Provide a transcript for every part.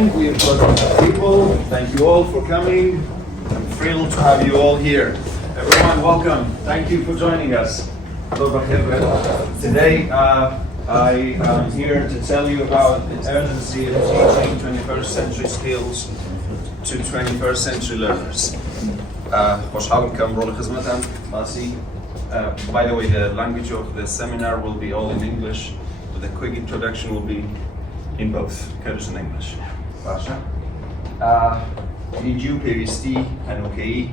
morning. We've got people. Thank you all for coming. I'm thrilled to have you all here. Everyone, welcome. Thank you for joining us. Today, I am here to tell you about the urgency of teaching 21st century skills to 21st century learners. By the way, the language of the seminar will be all in English, but the quick introduction will be in both Kurdish and English. Did you PhD and OKE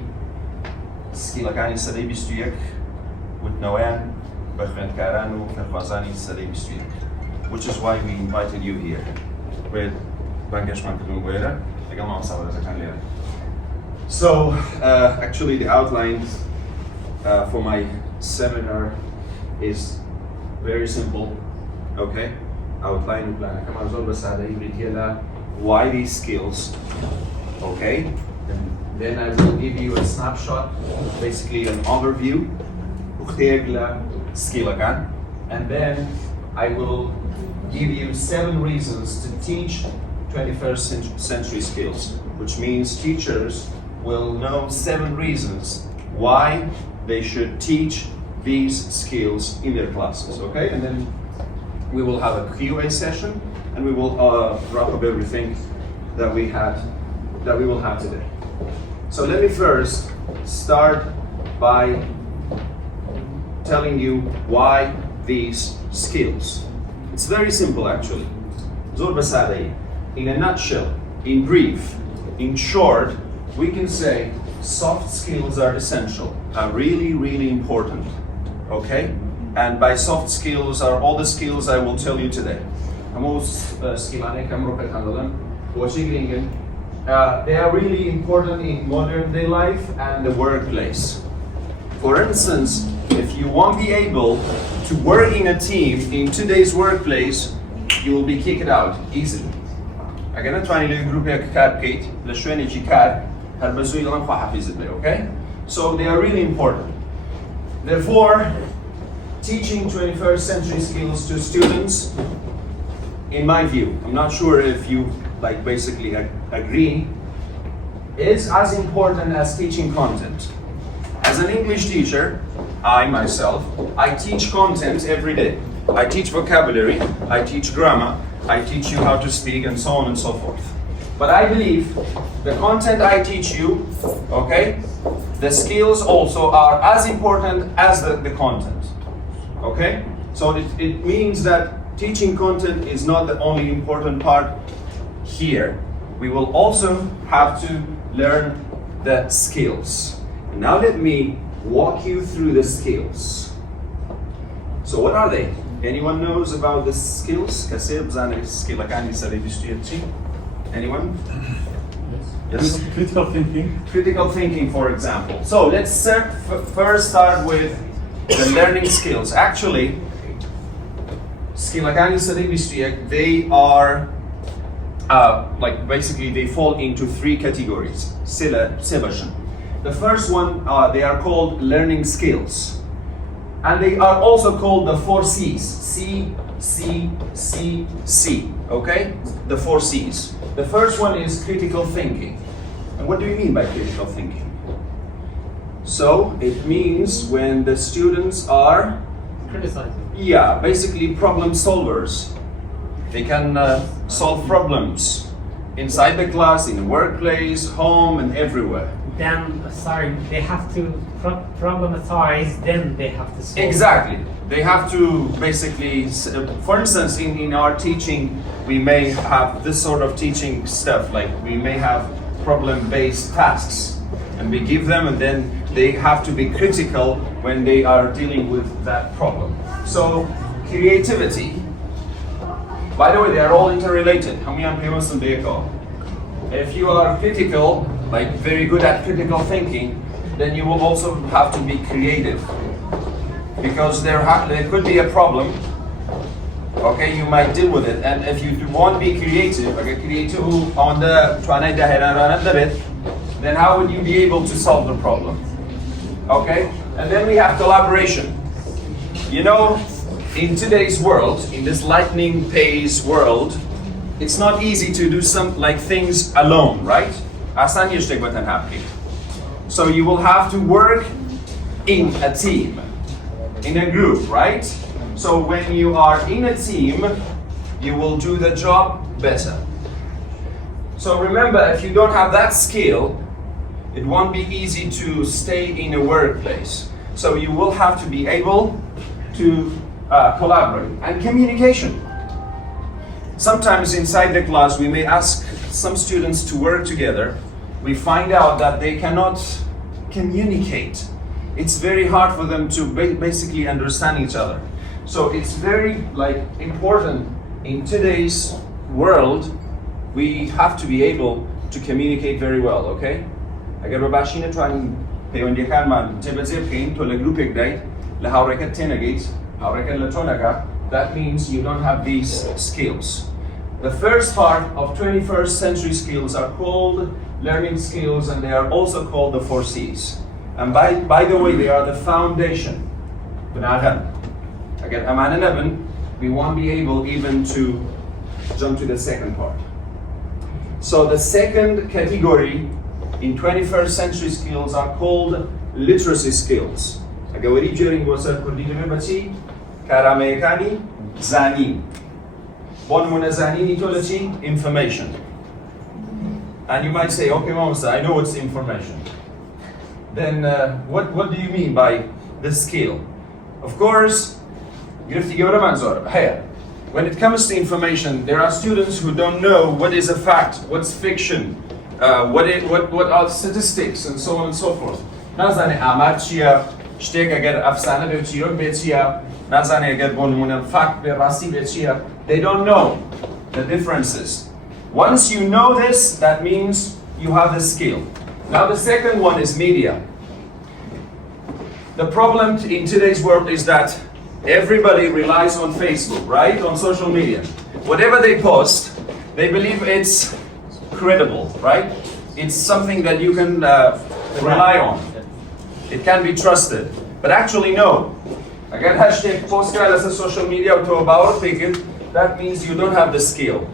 سکیلەکانی سەدەی 21 وتنەوەیان بە خوێندکاران و فێرخوازانی سەدەی 21, which is why we invited you here. With بانگەشتمانکردن گوێرە لەگەڵ مامۆستاوەرزەکان لێرە. So, actually the outline for my seminar is very simple, okay? Outline plan. Kama zor basada ibritiyela why these skills, okay? And then I will give you a snapshot, basically an overview. And then I will give you 7 reasons to teach 21st century skills, which means teachers will know 7 reasons why they should teach these skills in their classes, okay? And then we will have a QA session, and we will wrap up everything that we will have today. So let me first start by telling you why these skills. It's very simple, actually. In a nutshell, in brief, in short, we can say soft skills are essential, are really, really important, okay? And by soft skills are all the skills I will tell you today. They are really important in modern day life and the workplace. For instance, if you won't be able to work in a team in today's workplace, you will be kicked out easily. Okay? So they are really important. Therefore, teaching 21st century skills to students, in my view, I'm not sure if you basically agree, is as important as teaching content. As an English teacher, I myself teach content every day. I teach vocabulary, I teach grammar, I teach you how to speak, and so on and so forth. But I believe the content I teach you, okay, the skills also are as important as the content, okay? So it means that teaching content is not the only important part here. We will also have to learn the skills. Now let me walk you through the skills. So what are they? Anyone knows about the skills? Anyone? Yes. Critical thinking. Critical thinking, for example. So let's first start with the learning skills. Actually, they are basically they fall into 3 categories. The first one, they are called learning skills. And they are also called the 4 C's. C, C, C, C. Okay? The 4 C's. The first one is critical thinking. And what do you mean by critical thinking? So, it means when the students are Criticizing. Yeah, basically problem solvers. They can solve problems inside the class, in the workplace, home, and everywhere. Then, they have to problematize, then they have to solve. Exactly. They have to basically, for instance, in our teaching, we may have this sort of teaching stuff, like we may have problem-based tasks, and we give them, and then they have to be critical when they are dealing with that problem. So, creativity. By the way, they are all interrelated. If you are critical, like very good at critical thinking, then you will also have to be creative. Because there could be a problem, okay, you might deal with it. And if you won't be creative, then how would you be able to solve the problem? Okay? And then we have collaboration. You know, in today's world, in this lightning pace world, it's not easy to do some like things alone, right? آسان نیست یک بتن بکنید. So you will have to work in a team, in a group, right? So when you are in a team, you will do the job better. So remember, if you don't have that skill, it won't be easy to stay in a workplace. So you will have to be able to collaborate. And communication. Sometimes inside the class, we may ask some students to work together. We find out that they cannot communicate. It's very hard for them to basically understand each other. So it's very important in today's world. We have to be able to communicate very well, okay? اگر با باشینه تو این پیوندی کارمان تبلیغ بکنیم تو لگروپی داید لهاورکت تنگیت هاورکت لتونگا. That means you don't have these skills. The first part of 21st century skills are called learning skills, and they are also called the 4 C's. And by the way, they are the foundation. Again, we won't be able even to jump to the second part. So the second category in 21st century skills are called literacy skills. Agawari during wasa kurdini mebati karamekani zani. Bon munazani nitolachi information. And you might say, okay, Mama, I know it's information. Then what do you mean by this skill? Of course, when it comes to information, there are students who don't know what is a fact, what's fiction, what are statistics, and so on and so forth. نازنه آمار چیه؟ شتیک اگر افسانه به چیرک به چیه؟ نازنه اگر بونمون فکت به راستی به چیه؟ They don't know the differences. Once you know this, that means you have the skill. Now the second one is media. The problem in today's world is that everybody relies on Facebook, right? On social media. Whatever they post, they believe it's credible, right? It's something that you can rely on. It can be trusted. But actually, no. Again, hashtag post on social media to about it, that means you don't have the skill.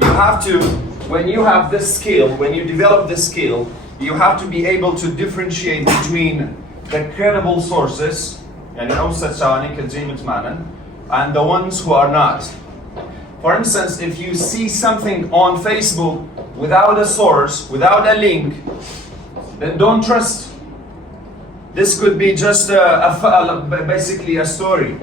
You have to, when you have this skill, when you develop this skill, you have to be able to differentiate between the credible sources and the ones who are not. For instance, if you see something on Facebook without a source, without a link, then don't trust. This could be just basically a story.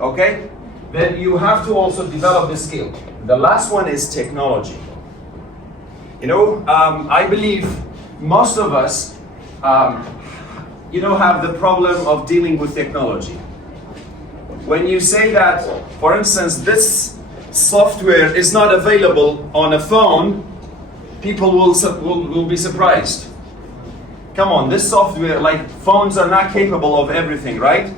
Okay? Then you have to also develop the skill. The last one is technology. You know, I believe most of us, have the problem of dealing with technology. When you say that, for instance, this software is not available on a phone, people will be surprised. Come on, this software, like phones are not capable of everything, right?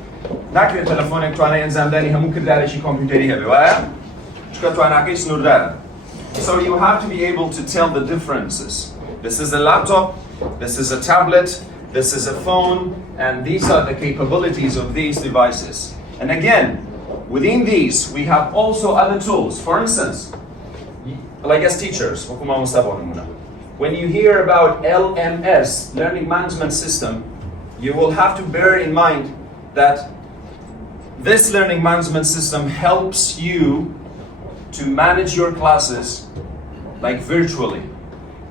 So you have to be able to tell the differences. This is a laptop, this is a tablet, this is a phone, and these are the capabilities of these devices. And again, within these, we have also other tools. For instance, like as teachers, when you hear about LMS, Learning Management System, you will have to bear in mind that this learning management system helps you to manage your classes like virtually.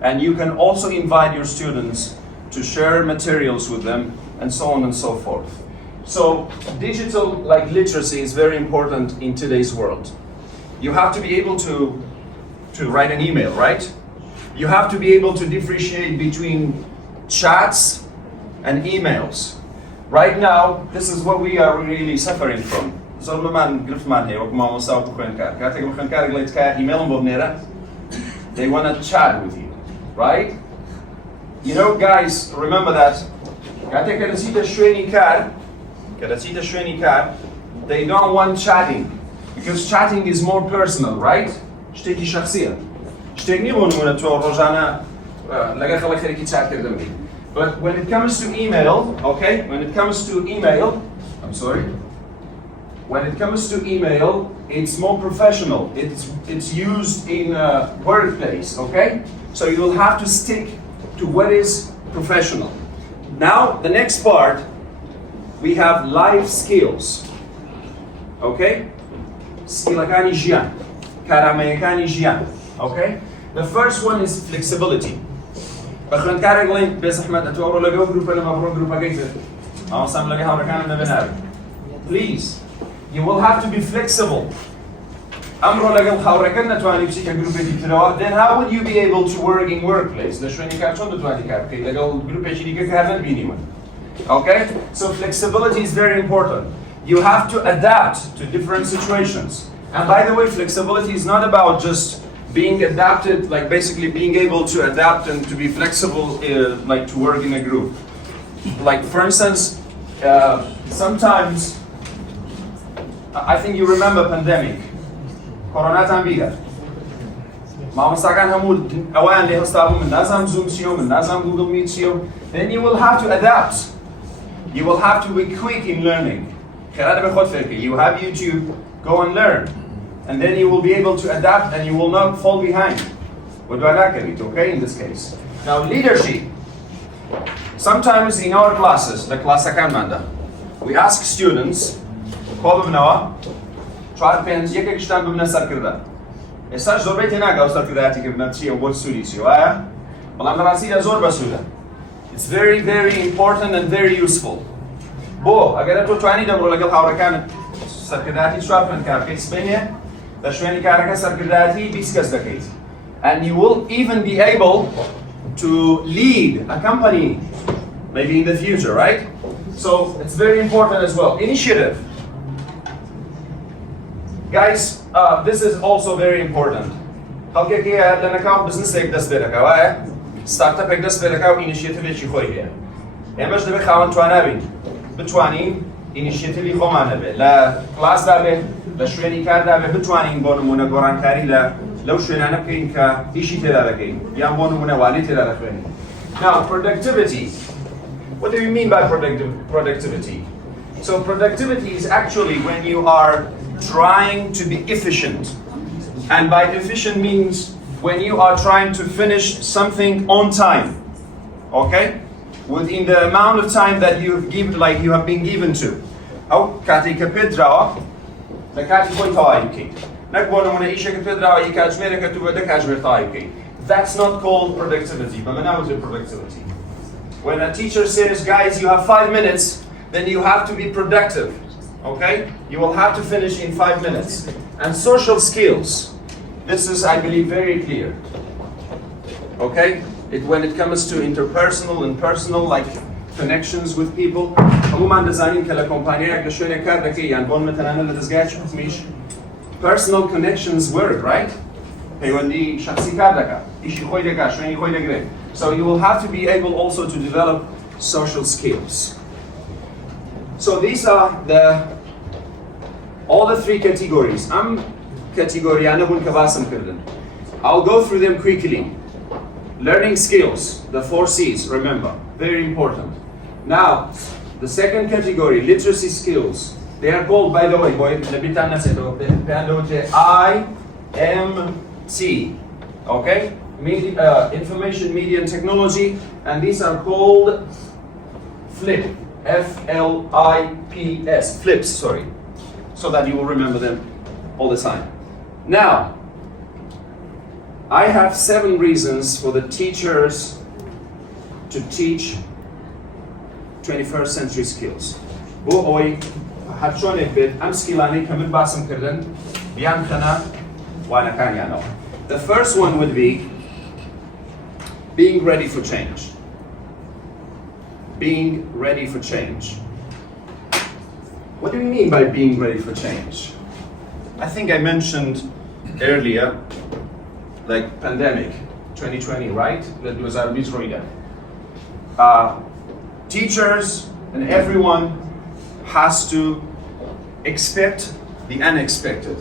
And you can also invite your students to share materials with them and so on and so forth. So digital literacy is very important in today's world. You have to be able to write an email, right? You have to be able to differentiate between chats and emails. Right now, this is what we are really suffering from. They want to chat with you, right? You know, guys, remember that they don't want chatting because chatting is more personal, right? But when it comes to email, okay, I'm sorry. when it comes to email, it's more professional. It's used in a workplace, okay? So you will have to stick to what is professional. Now, the next part, we have life skills, okay? Skillakani jian, karamayakani jian, okay? The first one is flexibility. Please, you will have to be flexible. Then how would you be able to work in workplace? Okay? So flexibility is very important. You have to adapt to different situations. And by the way, flexibility is not about just being adapted, like basically being able to adapt and to be flexible, like to work in a group. Like for instance, sometimes, I think you remember pandemic. Corona tambida. Google Meet. Then you will have to adapt. You will have to be quick in learning. You have YouTube, go and learn. And then you will be able to adapt and you will not fall behind. Okay, in this case. Now leadership. Sometimes in our classes, the class Manda, we ask students, it's very, very important and very useful. And you will even be able to lead a company, maybe in the future, right? So it's very important as well. Initiative. Guys, this is also very important. Startup initiative initiative خواهد به لا کلاس داره لا شوینی کار داره بتوانیم با نمونه گرانکاری لا لو شوینانه بکنیم که ایشی تداره کنیم یا با نمونه والی تداره کنیم. Now productivity. What do you mean by productivity? So productivity is actually when you are trying to be efficient, and by efficient means when you are trying to finish something on time. Okay? Within the amount of time that you have given, like you have been given to. أو كاتي كبدرا لكاتي كوي تايبكي. نكبر من إيشة كبدرا يكاجمير كتوبة دكاجمير تايبكي. That's not called productivity. But now it's productivity. When a teacher says, guys, you have 5 minutes, then you have to be productive. Okay? You will have to finish in 5 minutes. And social skills. This is, I believe, very clear. Okay? When it comes to interpersonal and personal, like connections with people, personal connections work, right? So you will have to be able also to develop social skills. So these are all the 3 categories. I'll go through them quickly. Learning skills, the 4 C's, remember, very important. Now, the second category, literacy skills. They are called, by the way, IMT, okay? Information, Media and Technology, and these are called FLIP, F-L-I-P-S, FLIPS, sorry, so that you will remember them all the time. Now, I have 7 reasons for the teachers to teach 21st century skills. The first one would be being ready for change. Being ready for change. What do you mean by being ready for change? I think I mentioned earlier, like pandemic 2020, right? That was our Israel. Teachers and everyone has to expect the unexpected.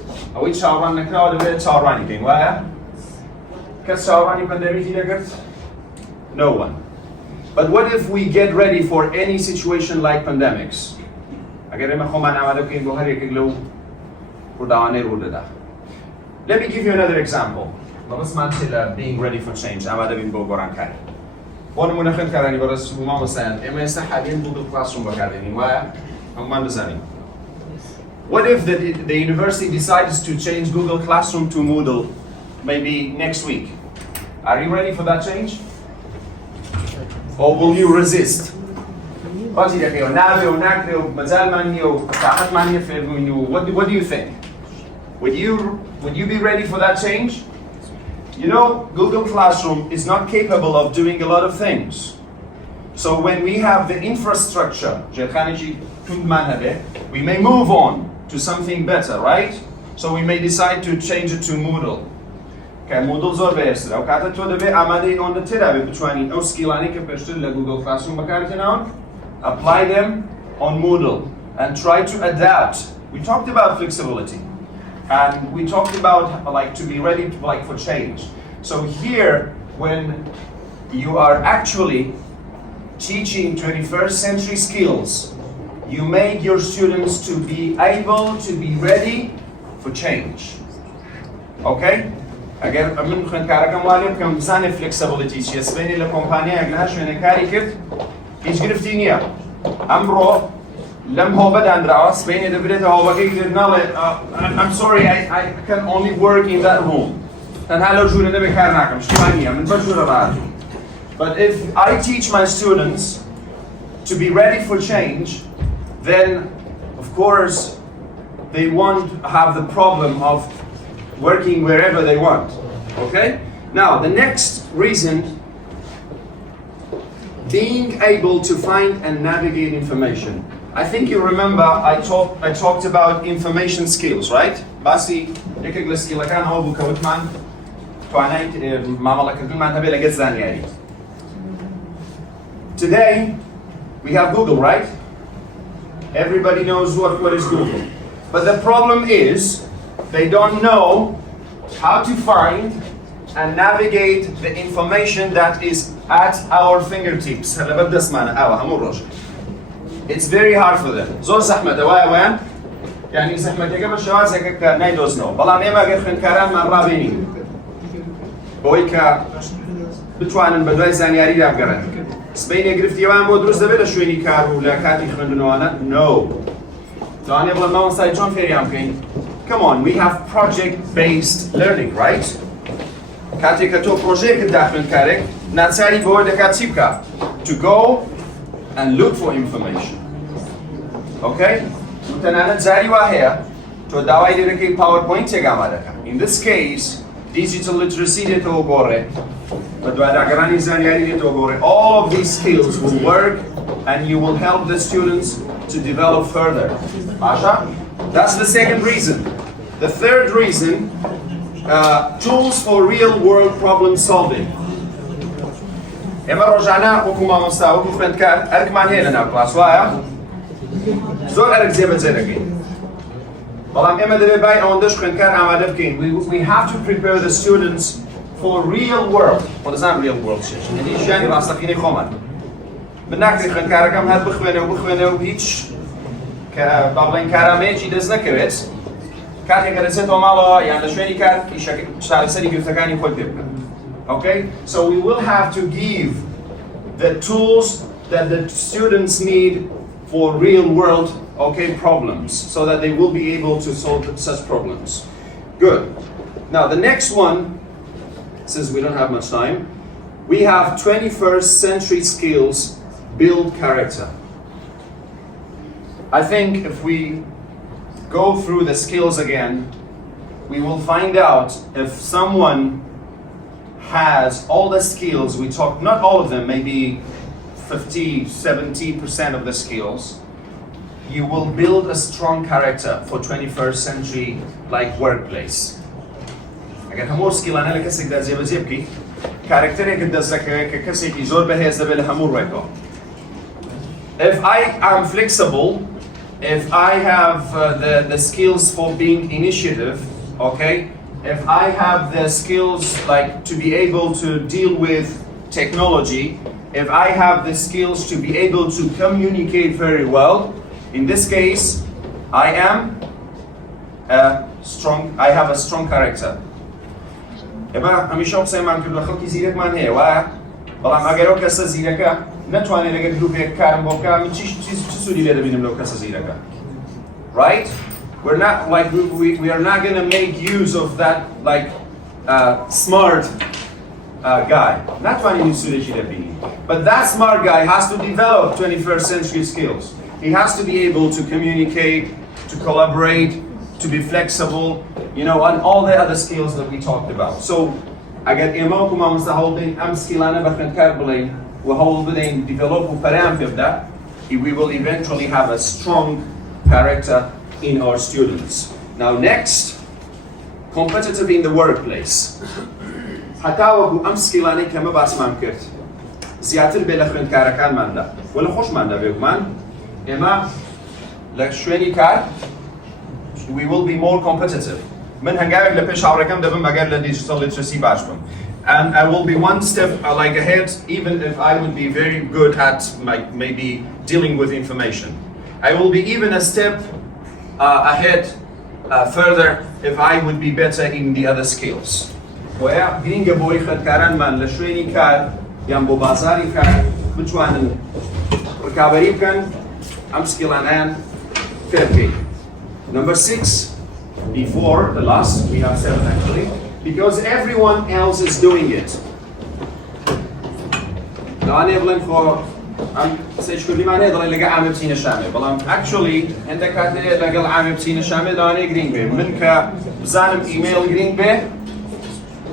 No one. But what if we get ready for any situation like pandemics? ئەگەر ئێمە خۆمان ئامادە بکەین بۆ هەر یەکێک لەو ڕووداوانەی ڕوودەدا. Let me give you another example. مەبەستمان چێ لە being ready for change ئامادە بین بۆ گۆڕانکاری. بۆ نمونە خوێندکارانی بەڕێز و مامۆستایان ئێمە ئێستا حالياً Google Classroom بەکاردێنین وایە؟ هەمومان بزانین. What if the university decides to change Google Classroom to Moodle maybe next week? Are you ready for that change? Or will you resist? What do you think? Would you be ready for that change? You know, Google Classroom is not capable of doing a lot of things. So when we have the infrastructure, we may move on to something better, right? So we may decide to change it to Moodle. Okay, Moodle زۆر بەهێزترە. ئەو کاتە تۆ دەبێ ئامادەی ئەوەندە تێدا بێت بتوانین ئەو سکیلانەی کە پێشتر لە Google Classroom بەکارهێناون apply them on Moodle and try to adapt. We talked about flexibility and we talked about like to be ready to, like for change. So here, when you are actually teaching 21st century skills, you make your students to be able to be ready for change. Okay? ئەگەر من خوێندکارەکەم وا لێ بکەم بزانێ flexibility چییە سبەینێ لە کۆمپانیایەک لە هەر شوێنێکاری کرد هیچ گرفتی نییە ئەمڕۆ لەم هۆبە دانراوە سبەینێ دەبرێتە هۆبەکەی تر ناڵێ I'm sorry I can only work in that room تەنها لەو ژوورە دەبێ کار ناکەم شتیوان نییە من بەو ژوورە ڕاهاتووم. But if I teach my students to be ready for change, then of course they won't have the problem of working wherever they want. Okay? Now, the next reason, being able to find and navigate information. I think you remember I talked about information skills, right? Basi ekegla skill kan hawo bu kawtman twanait mamala kadman habela gazani. Today we have Google, right? Everybody knows what is Google. But the problem is they don't know how to find and navigate the information that is at our fingertips. It's very hard for them. زۆر زەحمەتە وایە یعنی زەحمەتەکە بە شێوازێکە کە نایدۆزنەوە بەڵام ئێمە ئەگەر خوێندکارانمان ڕابێنین بۆی کە بتوانن بە دوای زانیاریدا بگەڕێن سبەینێ گرفتیەوەیان بۆ دروست دەبێت لە شوێنی کار و لە کاتی خوێندنەوەوانە no. دەوانێ بڵێن مامۆستای چۆن فێریان بکەین. Come on, we have project-based learning, right? کاتێک کە تۆ پرۆژەیەکت دا خوێندکارێک ناچاری بۆ دەکات چی بکات to go and look for information. Okay? تەنانەت جاری وا هەیە تۆ داوای لێرەکەی PowerPoint-ێک ئامادەکە. In this case, digital literacy دێتەوە گۆڕێ بە دواداگەڕانی زانیاری دێتەوە گۆڕێ. All of these skills will work and you will help the students to develop further. Masha? That's the second reason. The third reason, tools for real-world problem solving. ئێمە ڕۆژانە وەکو مامۆستا وەکو خوێندکار ئەرکمان هەیە لە ناو کلاس وایە؟ زۆر ئەرک جێبەجێ دەکەین. بەڵام ئێمە دەبێت بای ئەوەندەش خوێندکار ئامادە بکەین. We have to prepare the students for real world. وەدەزانم real world چیە؟ یعنی ژیانی ڕاستەقینەی خۆمان. من ناکرێت خوێندکارەکەم هەر بخوێنێ و هیچ کە با بڵێن کارامەیەکی دەست نەکەوێت کاتێککە دەچێتەوە ماڵەوە یان لە شوێنی کار چارەسەری گرفتەکانی خۆی پێ بکەن. Okay? So we will have to give the tools that the students need for real world problems so that they will be able to solve such problems. Good. Now the next one, since we don't have much time, we have 21st century skills build character. I think if we go through the skills again, we will find out if someone has all the skills we talked, not all of them, maybe 50-70% of the skills, you will build a strong character for 21st century like workplace. Again, همور skillانه لکسیک در جیبه کی کاراکتری که دست که کسی کی زور بهیز دبل همور رکو. If I am flexible, if I have the skills for being initiative, okay, if I have the skills like to be able to deal with technology, if I have the skills to be able to communicate very well, In this case, I have a strong character. اما همیشه قسەیمان کرد لە خەڵکی زیرەکمان هەیە وایە بەڵام ئەگەر ئەو کەسە زیرەکە نەتوانێت لەگەڵ گروپێک کارم بۆ بکەم من چ سوودی لێ دەبینم لەو کەسە زیرەکە. Right? We're not like we are not going to make use of that like smart guy. ناتوانین سوودێکی لێ بینین. But that smart guy has to develop 21st century skills. He has to be able to communicate, to collaborate, to be flexible, you know, and all the other skills that we talked about. So, اگر ایمان کم مستحول بین ام سکیلانه بخن کار بلین و حول بدین develop و پرام بده, we will eventually have a strong character in our students. Now next, competitive in the workplace. حتی وقو ام سکیلانه که ما باس من کرد زیادتر به لخن کارکان من ده ولی خوش من ده بگو من اما لشونی کار we will be more competitive. من هنگامی لپیش هاورکم دبم اگر لدیجیتال لیترسی باش بم. And I will be one step like ahead, even if I would be very good at maybe dealing with information. I will be even a step ahead further if I would be better in the other skills. ويا گرینگ بوی خدکاران من لشونی کار یام بو بازاری کار بتوانن رکابری بکن ام سکیلانان فیرکی. Number 6, before the last, we have 7 actually, because everyone else is doing it. دعني أبلغ خو أم سيشكل ما نقدر نلقى عام بتين الشامي، بلام actually عندك هذا لقى عام بتين الشامي دعني green bay. منك بزانم email green bay,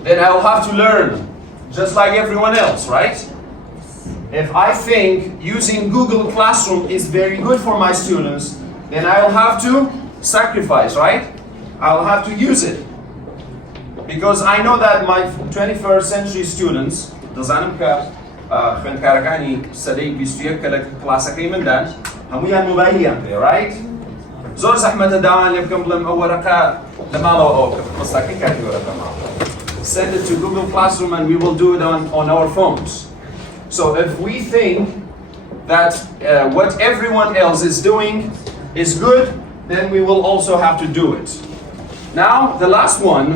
then I'll have to learn, just like everyone else, right? If I think using Google Classroom is very good for my students, then I'll have to sacrifice, right? I'll have to use it. Because I know that my 21st century students, دزانم که خوێندکارەکانی سەدەی 21 کە لە کلاسەکەی مندان هەموویان مۆبایلیان پێ، right? زۆر زەحمەتە داوان لێ بکەم بڵێم ئەو وەرەقە لە ماڵەوە ئەوە بکەم مەستاکەی کاتی وەرەقە ماڵەوە. Send it to Google Classroom and we will do it on our phones. So if we think that what everyone else is doing is good, then we will also have to do it. Now, the last one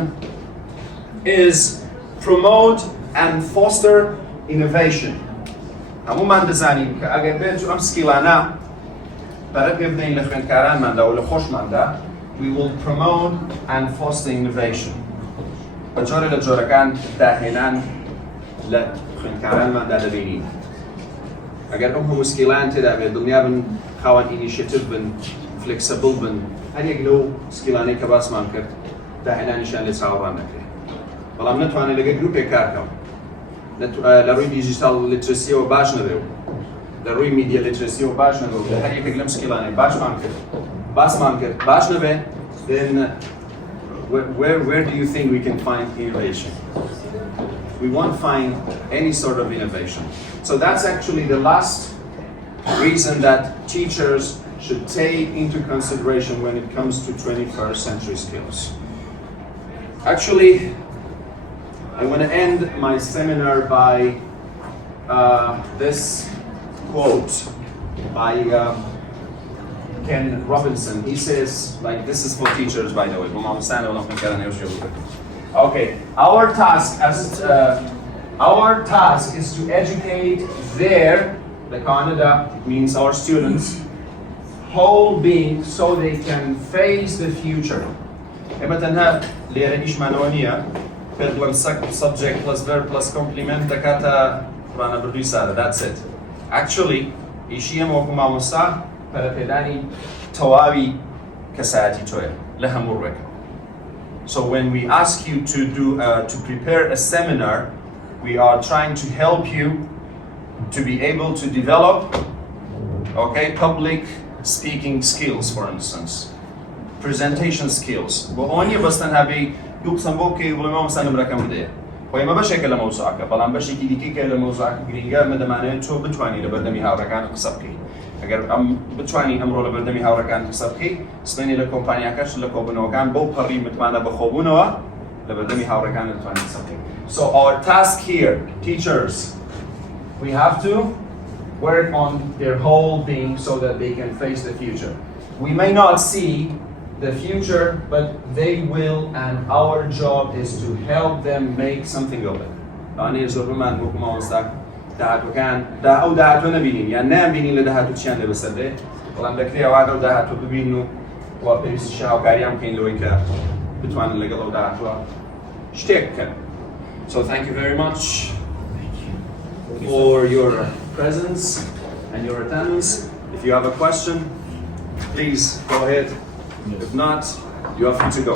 is promote and foster innovation. همومان دزانیم که اگر بین تو ام سکیلانه برای ببینیم لخوێندکاران منده و لخوش منده, we will promote and foster innovation. بجاره لجورکان داهنان لخوێندکاران منده دبینیم. اگر هم سکیلان تدا بید دنیا بن خوان initiative بن flexible بن هر یک لو سکیلانی که باس من کرد داهنانشان لساوران نکرد. بلام نتوانه لگه گروپی کار کم. لروی دیجیتال لیترسی و باش نبیو. لروی میدیا لیترسی و باش نبیو. هر یک لم سکیلانی باش من کرد. باس من کرد. باش نبی. Then where do you think we can find innovation? We won't find any sort of innovation. So that's actually the last reason that teachers should take into consideration when it comes to 21st century skills. Actually, I want to end my seminar by this quote by Ken Robinson. He says, like, this is for teachers, by the way. Okay, our task is to educate the Canada means our students, whole being so they can face the future. مثلا ليرة إيش معنوية بدل subject plus verb plus complement دكاتا رانا بالرسالة. That's it. Actually إيشيا موكو ماموسا برابداني توابي كساتي توي لها مرك. So when we ask you to do to prepare a seminar, we are trying to help you to be able to develop, okay, public speaking skills, for instance. Presentation skills. وأني بس تنهبي يقسم بوكي ولا ما مسلم رقم ده. ويما بشكل لموضوعك. بلان بشكل ديكي كلا موضوعك جرينجا من دمانه شو بتواني لبردمي هاوركان قصبكي. أجر بتواني أمره لبردمي هاوركان قصبكي. سنيني لكومبانيا كاش لكوبنو كان بو قري متمانة بخوبونوا لبردمي هاوركان بتواني قصبكي. So our task here, teachers, we have to work on their whole being so that they can face the future. We may not see the future, but they will, and our job is to help them make something of it. أنا زور من بكم أوستك دهاتو كان ده أو دهاتو نبينين يعني نام بينين لدهاتو تشان لبسده والله بكري أوعد أو دهاتو ببينو وبيس شاو كاريام كين لويكا بتوان اللي قالوا دهاتو اشتيك. So thank you very much for your presence and your attendance. If you have a question, please go ahead. If not, you are free to go.